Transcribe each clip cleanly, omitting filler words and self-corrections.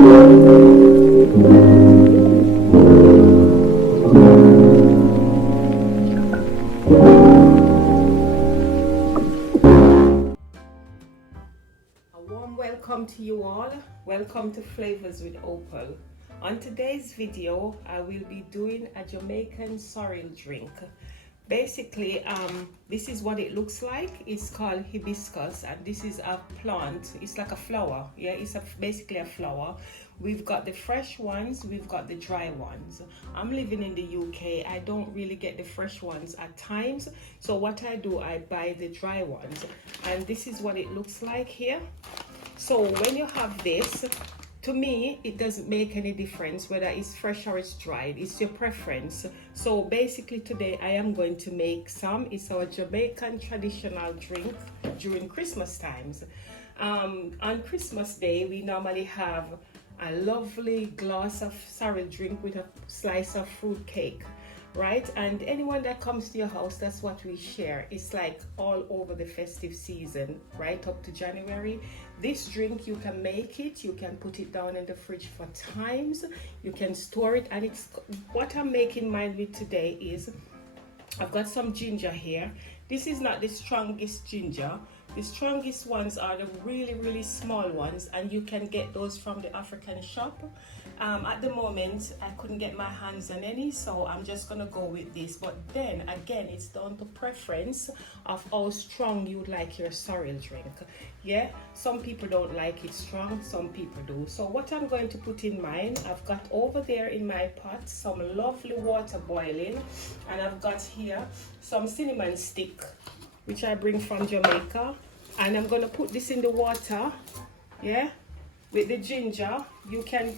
Welcome to you all. Welcome to Flavors with Opal. On today's video, I will be doing a Jamaican sorrel drink. Basically, this is what it looks like. It's called hibiscus, and this is a plant. It's like a flower. Yeah, it's basically a flower. We've got the fresh ones, we've got the dry ones. I'm living in the UK. I don't really get the fresh ones at times. So what I do, I buy the dry ones. And this is what it looks like here. So when you have this, to me, it doesn't make any difference whether it's fresh or it's dried. It's your preference. So basically today I am going to make some. It's our Jamaican traditional drink during Christmas times. On Christmas Day, we normally have a lovely glass of sorrel drink with a slice of fruit cake. Right, and anyone that comes to your house, that's what we share. It's like all over the festive season, right up to January. This drink, you can make it, you can put it down in the fridge for times, you can store it. And it's what I'm making mine with today is I've got some ginger here. This is not the strongest ginger. The strongest ones are the really small ones, and you can get those from the African shop. At the moment, I couldn't get my hands on any, so I'm just gonna go with this. But then again, it's down to preference of how strong you'd like your sorrel drink. Yeah, some people don't like it strong, some people do. So what I'm going to put in mine, I've got over there in my pot some lovely water boiling, and I've got here some cinnamon stick, which I bring from Jamaica, and I'm gonna put this in the water. Yeah, with the ginger. You can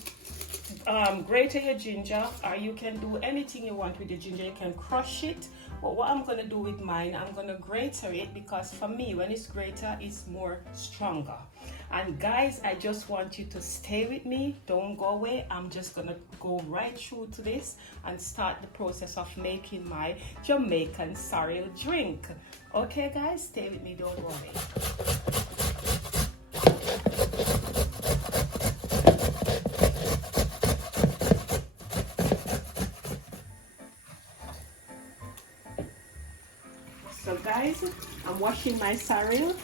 grate your ginger, or you can do anything you want with the ginger. You can crush it, but what I'm gonna do with mine, I'm gonna grate it, because for me, when it's grated, it's more stronger. And guys, I just want you to stay with me, don't go away. I'm just gonna go right through to this and start the process of making my Jamaican sorrel drink. Okay guys, stay with me, don't worry. So guys, I'm washing my sorrel.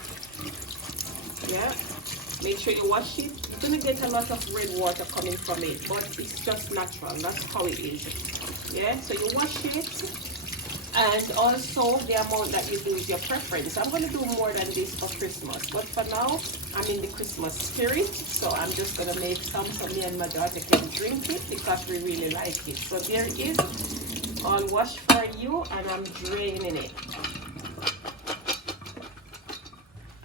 Yeah, make sure you wash it. You're gonna get a lot of red water coming from it, but it's just natural. That's how it is. Yeah, so you wash it, and also the amount that you do is your preference. I'm gonna do more than this for Christmas, but for now, I'm in the Christmas spirit, so I'm just gonna make some so me and my daughter can drink it because we really like it. So there it is, all washed for you, and I'm draining it.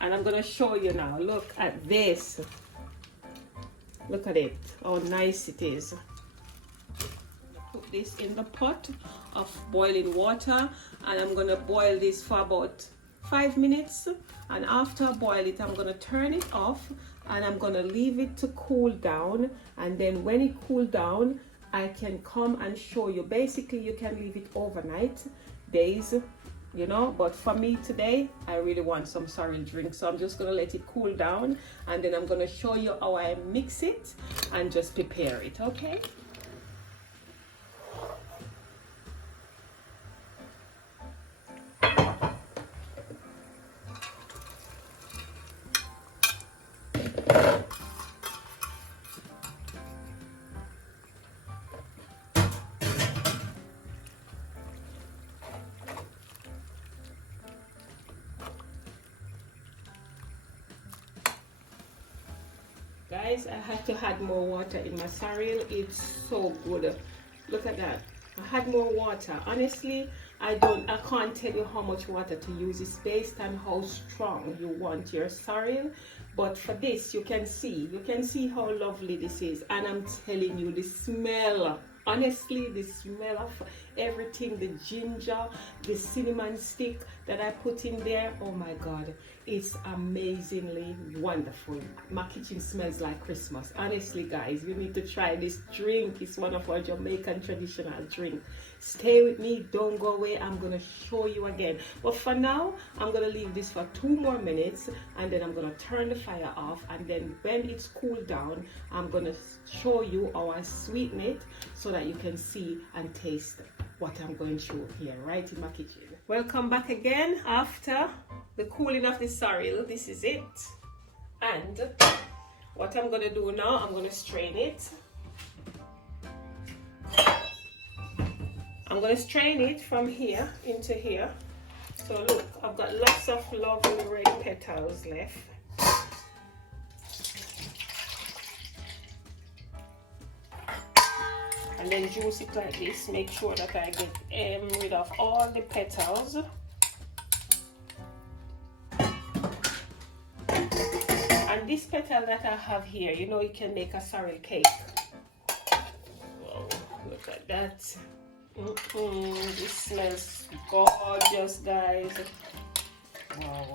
And I'm gonna show you now. Look at this. Look at it, how nice it is. Put this in the pot of boiling water, and I'm gonna boil this for about 5 minutes. And after I boil it, I'm gonna turn it off, and I'm gonna leave it to cool down. And then when it cools down, I can come and show you. Basically, you can leave it overnight, days, you know, but for me today, I really want some sorrel drink, so I'm just gonna let it cool down, and then I'm gonna show you how I mix it and just prepare it. Okay, guys, I had to add more water in my sorrel. It's so good. Look at that. I had more water. Honestly, I can't tell you how much water to use. It's based on how strong you want your sorrel. But for this, you can see how lovely this is. And I'm telling you, the smell, honestly, the smell of everything, the ginger, the cinnamon stick that I put in there, oh my God, It's amazingly wonderful. My kitchen smells like Christmas. Honestly, guys, you need to try this drink. It's one of our Jamaican traditional drink. Stay with me, don't go away. I'm gonna show you again. But for now, I'm gonna leave this for 2 more minutes, and then I'm gonna turn the fire off, and then when it's cooled down, I'm gonna show you how I sweeten it so that you can see and taste what I'm going through here right in my kitchen. Welcome back again after the cooling of the sorrel. This is it, and what I'm gonna do now, I'm gonna strain it. I'm gonna strain it from here into here. So look, I've got lots of lovely red petals left. And then juice it like this. Make sure that I get rid of all the petals. And this petal that I have here, you know, you can make a sorrel cake. Wow, look at that. This smells gorgeous, guys. Wow.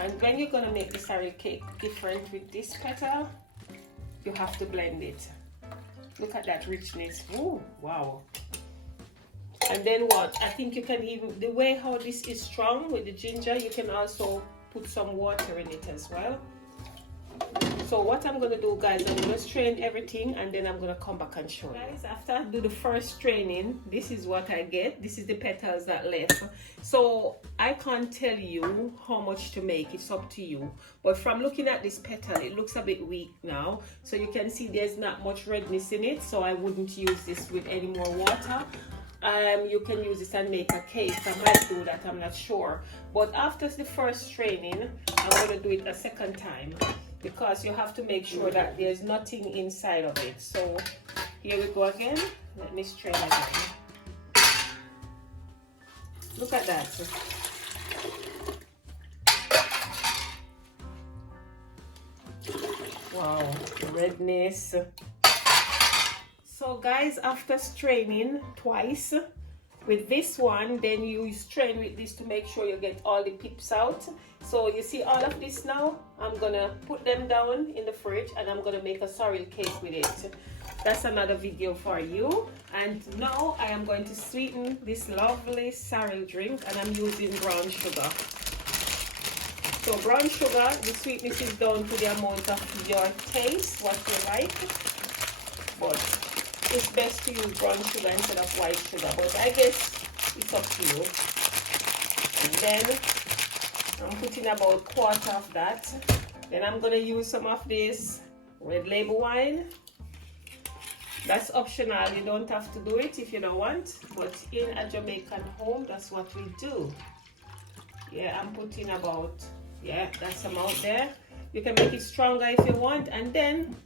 And when you're gonna make the sorrel cake different with this petal, you have to blend it. Look at that richness. Ooh, wow. And then what? I think you can even, the way how this is strong with the ginger, you can also put some water in it as well. So what I'm gonna do, guys, I'm gonna strain everything, and then I'm gonna come back and show you. Guys, after I do the first straining, this is what I get. This is the petals that left. So I can't tell you how much to make, it's up to you. But from looking at this petal, it looks a bit weak now. So you can see there's not much redness in it, so I wouldn't use this with any more water. You can use this and make a cake. I might do that, I'm not sure. But after the first straining, I'm gonna do it a second time, because you have to make sure that there's nothing inside of it. So here we go again. Let me strain again. Look at that. Wow, redness. So guys, after straining twice with this one, then you strain with this to make sure you get all the pips out. So you see all of this now, I'm gonna put them down in the fridge, and I'm gonna make a sorrel cake with it. That's another video for you. And now I am going to sweeten this lovely sorrel drink, and I'm using brown sugar. So brown sugar, the sweetness is down to the amount of your taste, what you like. But it's best to use brown sugar instead of white sugar, but I guess it's up to you. And then I'm putting about 1/4 of that. Then I'm gonna use some of this red label wine. That's optional, you don't have to do it if you don't want, but in a Jamaican home, that's what we do. Yeah, I'm putting about, yeah, that's amount there. You can make it stronger if you want. And then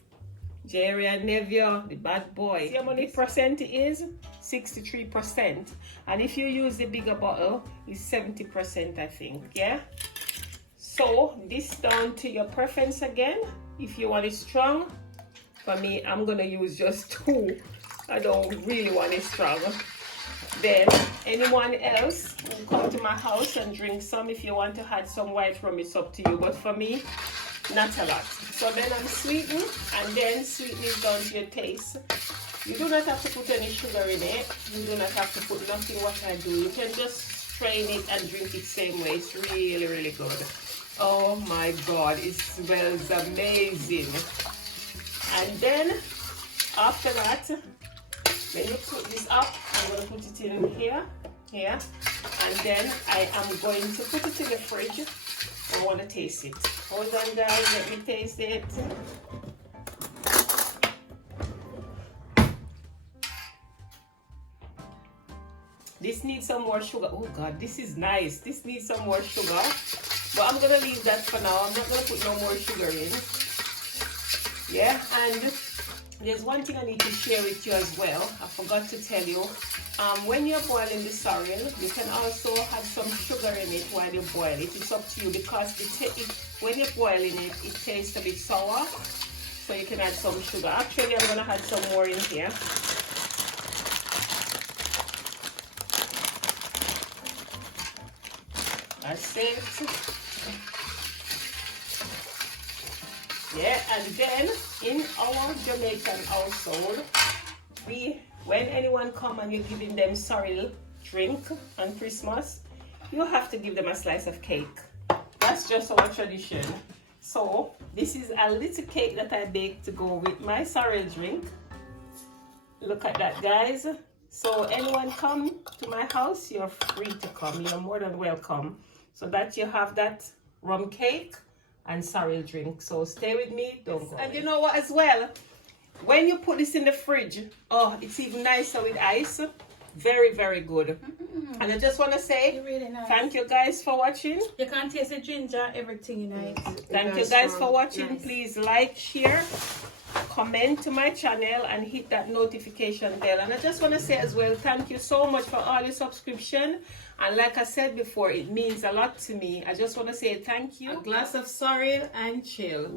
Wray Nephew, the bad boy. See how many percent it is? 63%. And if you use the bigger bottle, it's 70%, I think. Yeah. So this down to your preference again. If you want it strong, for me, I'm gonna use just 2. I don't really want it strong. Then anyone else will come to my house and drink some. If you want to add some white rum, it's up to you. But for me, not a lot. So then I'm sweetening, and then sweeten is down to your taste. You do not have to put any sugar in it. You do not have to put nothing what I do. You can just strain it and drink it same way. It's really, really good. Oh my God, it smells amazing. And then after that, when you put this up, I'm going to put it in here, and then I am going to put it in the fridge. I want to taste it. Hold on, guys, let me taste it. This needs some more sugar. Oh God, this is nice. This needs some more sugar. But I'm gonna leave that for now. I'm not gonna put no more sugar in. Yeah, and there's one thing I need to share with you as well. I forgot to tell you. When you're boiling the sorrel, you can also have some sugar in it while you boil it. It's up to you, because when you're boiling it, it tastes a bit sour. So you can add some sugar. Actually, I'm gonna add some more in here. That's it. Yeah, and then in our Jamaican household, when anyone come and you're giving them sorrel drink on Christmas, you have to give them a slice of cake. That's just our tradition. So this is a little cake that I baked to go with my sorrel drink. Look at that, guys. So anyone come to my house, you're free to come. You're more than welcome. So that you have that rum cake and sorrel drink. So stay with me, don't go. And you know what as well? When you put this in the fridge, oh, it's even nicer with ice. Very, very good. And I just want to say, really nice. Thank you guys for watching. You can taste the ginger, everything nice. Thank you guys for watching. Nice. Please like, share, comment to my channel and hit that notification bell. And I just want to say as well, thank you so much for all your subscription. And like I said before, it means a lot to me. I just want to say thank you. A glass of sorrel and chill.